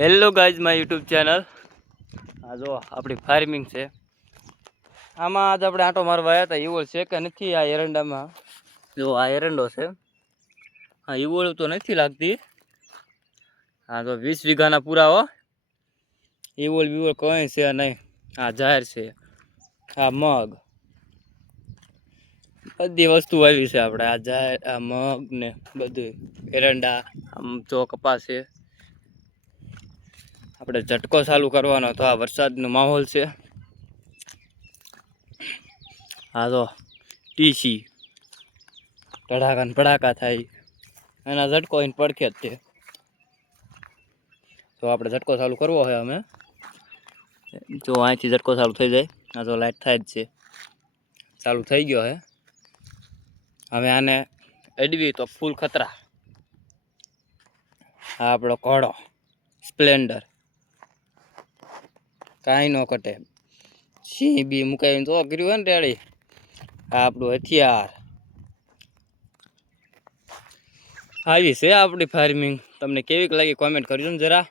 Hello guys my YouTube channel. આ જો આપણી ફાર્મિંગ છે। આમાં આજ આપણે આંટો મારવા આવ્યા હતા। ઈવોળ છે કે નથી આ એરંડામાં? જો આ એરંડો છે। હા, ઈવોળ તો નથી લાગતી। હા તો 20 વીઘાના પૂરા હો। ઈવોળ બીવોળ કોઈ છે નહીં। આ જાહેર છે, આ મગ, બધી વસ્તુ આવી છે આપણે। આ જાહેર, આ મગ ને બધું એરંડા, આમ જો કપાસ છે। આપણે ઝટકો ચાલુ કરવાનો તો આ વરસાદનો માહોલ છે। આ તો ટીસી ધડાકા ને ભડાકા થાય એના ઝટકો એને પડખે જ છે। તો આપણે ઝટકો ચાલુ કરવો હોય અમે જો અહીંથી ઝટકો ચાલુ થઈ જાય। આ તો લાઈટ થાય જ છે, ચાલુ થઈ ગયો હે। હવે આને અડવી તો ફૂલ ખતરા। આ આપણો ઘોડો સ્પ્લેન્ડર, કાંઈ ન કટે। સિંહ બી મુકાઈને તો કર્યું હોય ને રેડી। આ આપણું હથિયાર। આવી છે આપણી ફાર્મિંગ। તમને કેવીક લાગી કોમેન્ટ કરજો ને જરા।